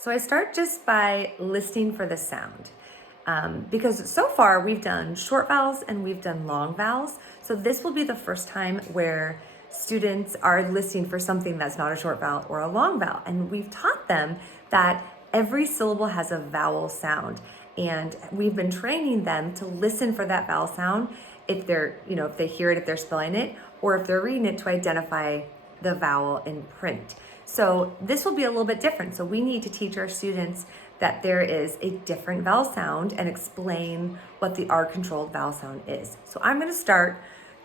So I start just by listening for the sound. Because so far we've done short vowels and we've done long vowels. So this will be the first time where students are listening for something that's not a short vowel or a long vowel. And we've taught them that every syllable has a vowel sound. And we've been training them to listen for that vowel sound if if they hear it, if they're spelling it, or if they're reading it to identify the vowel in print. So this will be a little bit different. So we need to teach our students that there is a different vowel sound and explain what the R-controlled vowel sound is. So I'm gonna start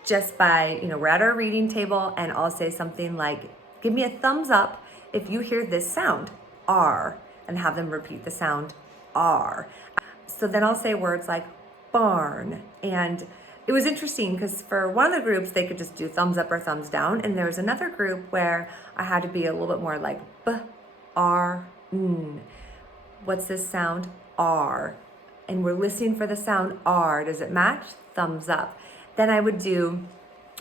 just by, we're at our reading table and I'll say something like, give me a thumbs up if you hear this sound, R, and have them repeat the sound R. So then I'll say words like barn. And it was interesting because for one of the groups, they could just do thumbs up or thumbs down. And there was another group where I had to be a little bit more like B, R, N. What's this sound? R. And we're listening for the sound R. Does it match? Thumbs up. Then I would do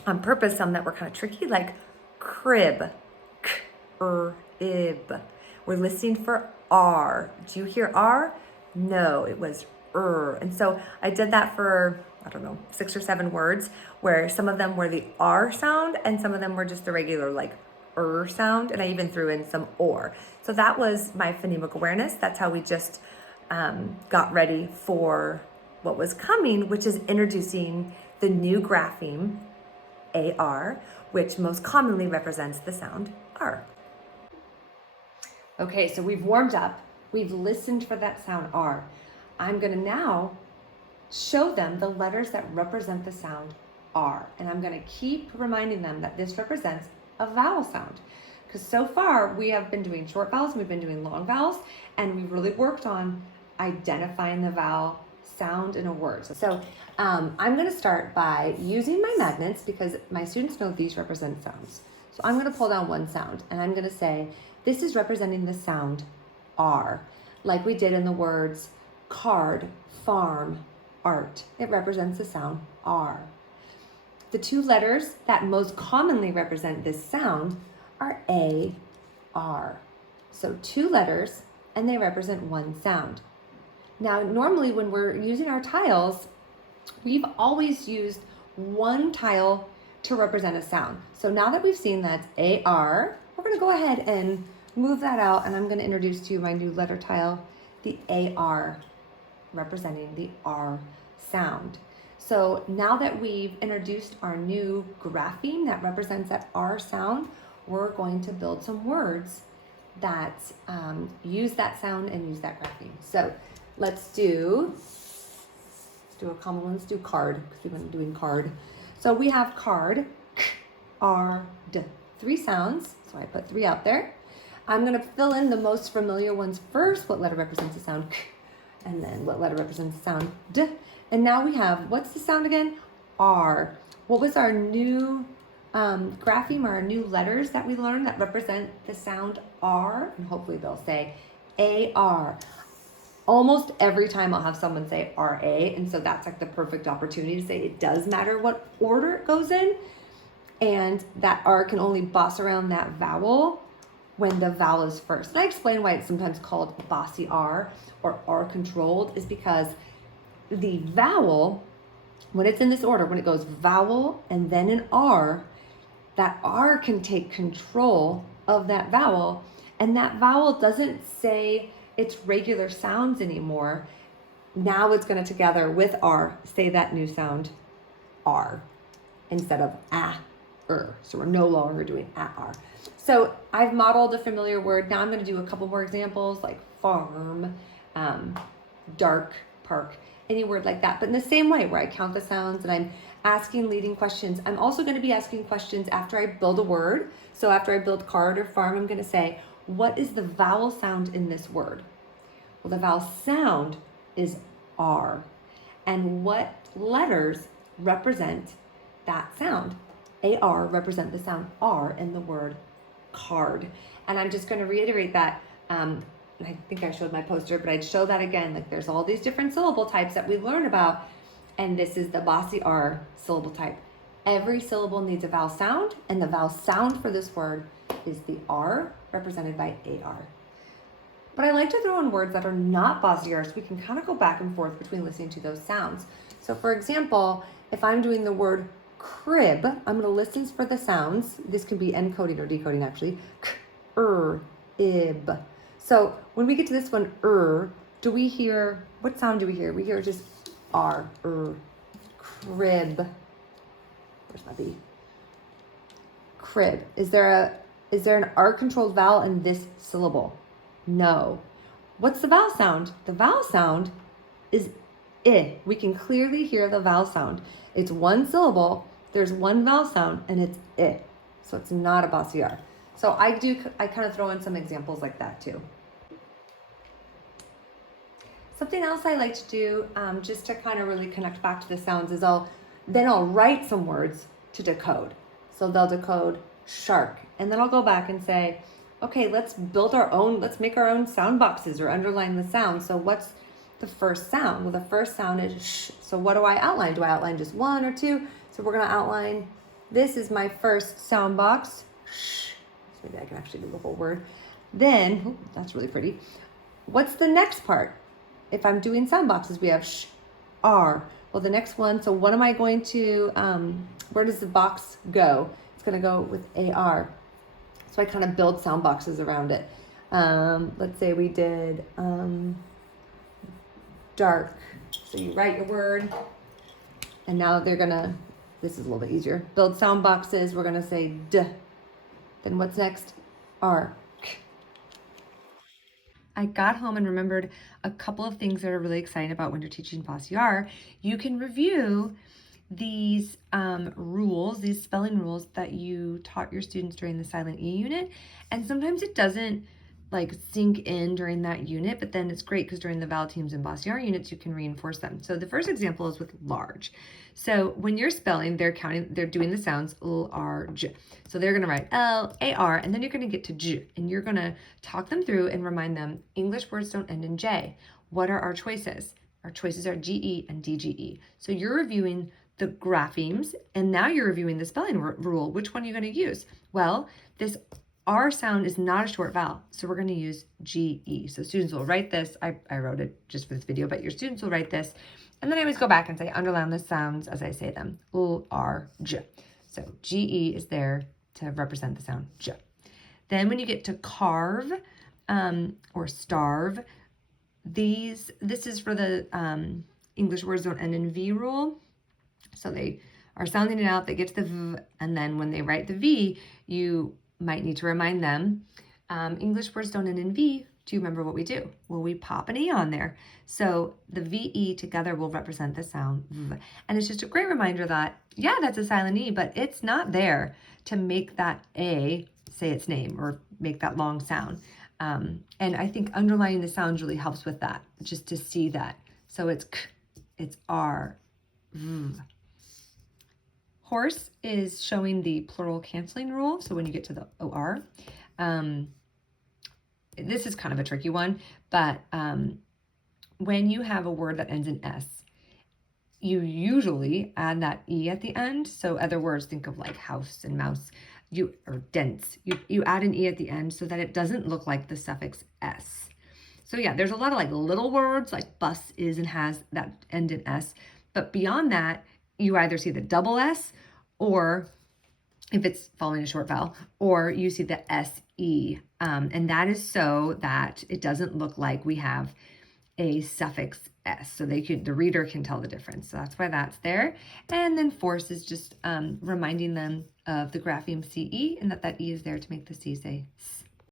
on purpose some that were kind of tricky, like crib, ib. We're listening for R. Do you hear R? No, it was And so I did that for, 6 or 7 words, where some of them were the R sound and some of them were just the regular like sound. And I even threw in some or. So that was my phonemic awareness. That's how we just got ready for what was coming, which is introducing the new grapheme, AR, which most commonly represents the sound R. Okay, so we've warmed up. We've listened for that sound R. I'm gonna now show them the letters that represent the sound R. And I'm gonna keep reminding them that this represents a vowel sound. Because so far we have been doing short vowels, and we've been doing long vowels, and we've really worked on identifying the vowel sound in a word. So I'm gonna start by using my magnets because my students know these represent sounds. So I'm gonna pull down one sound and I'm gonna say, this is representing the sound R, like we did in the words card, farm, art. It represents the sound R. The 2 letters that most commonly represent this sound are A, R. So 2 letters and they represent one sound. Now, normally when we're using our tiles, we've always used one tile to represent a sound. So now that we've seen that's AR, we're gonna go ahead and move that out, and I'm gonna introduce to you my new letter tile, the AR, representing the R sound. So now that we've introduced our new grapheme that represents that R sound, we're going to build some words that use that sound and use that grapheme. So let's do a common one. Let's do card, because we've been doing card. So we have card, k, r, d, 3 sounds. So I put 3 out there. I'm gonna fill in the most familiar ones first. What letter represents the sound k, and then what letter represents the sound d. And now we have, what's the sound again? R. What was our new grapheme, or our new letters that we learned that represent the sound R? And hopefully they'll say AR. Almost every time I'll have someone say RA, and so that's like the perfect opportunity to say it does matter what order it goes in, and that R can only boss around that vowel when the vowel is first. And I explain why it's sometimes called Bossy R or R controlled, is because the vowel, when it's in this order, when it goes vowel and then an R, that R can take control of that vowel, and that vowel doesn't say its regular sounds anymore. Now it's going to together with R say that new sound R instead of So we're no longer doing R. So I've modeled a familiar word. Now I'm going to do a couple more examples like farm, dark, park, any word like that. But in the same way where I count the sounds and I'm asking leading questions, I'm also going to be asking questions after I build a word. So after I build card or farm, I'm going to say, what is the vowel sound in this word? Well, the vowel sound is R. And what letters represent that sound? AR represent the sound R in the word card. And I'm just going to reiterate that. I think I showed my poster, but I'd show that again. Like there's all these different syllable types that we learn about. And this is the Bossy R syllable type. Every syllable needs a vowel sound, and the vowel sound for this word is the R represented by AR. But I like to throw in words that are not Bossy R so we can kind of go back and forth between listening to those sounds. So for example, if I'm doing the word crib, I'm going to listen for the sounds. This could be encoding or decoding actually. Ib. So when we get to this one, do we hear, what sound do we hear? We hear just R, crib. Where's my B? Crib. Is there an R controlled vowel in this syllable? No. What's the vowel sound? The vowel sound is I. We can clearly hear the vowel sound. It's one syllable, there's one vowel sound, and it's I. So it's not a Bossy R. So I kind of throw in some examples like that too. Something else I like to do, just to kind of really connect back to the sounds, is I'll write some words to decode. So they'll decode shark, and then I'll go back and say, okay, let's make our own sound boxes or underline the sound. So what's the first sound? Well, the first sound is sh. So what do I outline? Do I outline just one or two? So we're gonna outline, this is my first sound box, sh. So maybe I can actually do the whole word. Then, that's really pretty. What's the next part? If I'm doing sound boxes, we have sh, R. Well, the next one, so what am I going to, where does the box go? It's gonna go with AR. So I kind of build sound boxes around it. Let's say we did dark. So you write your word, and now this is a little bit easier. Build sound boxes, we're gonna say D. Then what's next? R. I got home and remembered a couple of things that are really exciting about when you're teaching Bossy R. You can review these rules, these spelling rules that you taught your students during the silent E unit. And sometimes it doesn't like sink in during that unit, but then it's great because during the vowel teams and Bossy R units, you can reinforce them. So the first example is with large. So when you're spelling, they're doing the sounds L, R, J. So they're gonna write L, A, R, and then you're gonna get to J, and you're gonna talk them through and remind them, English words don't end in J. What are our choices? Our choices are GE and DGE. So you're reviewing the graphemes, and now you're reviewing the spelling rule. Which one are you gonna use? Well, this R sound is not a short vowel, so we're going to use GE. So students will write this. I wrote it just for this video, but your students will write this. And then I always go back and say, underline the sounds as I say them. L, R, J. So GE is there to represent the sound J. Then when you get to carve or starve, this is for the English words don't end in V rule. So they are sounding it out, they get to the V, and then when they write the V, you might need to remind them, English words don't end in V. Do you remember what we do? Well, we pop an E on there. So the VE together will represent the sound V. And it's just a great reminder that, yeah, that's a silent E, but it's not there to make that A say its name or make that long sound. And I think underlining the sounds really helps with that, just to see that. So it's K, it's R, V. Horse is showing the plural canceling rule. So when you get to the OR, this is kind of a tricky one, but when you have a word that ends in S, you usually add that E at the end. So other words, think of like house and mouse, or dense. You add an E at the end so that it doesn't look like the suffix S. So yeah, there's a lot of like little words like bus is and has that end in S. But beyond that, you either see the double S, or if it's following a short vowel, or you see the SE. And that is so that it doesn't look like we have a suffix S. So the reader can tell the difference. So that's why that's there. And then force is just reminding them of the grapheme CE, and that E is there to make the C say S.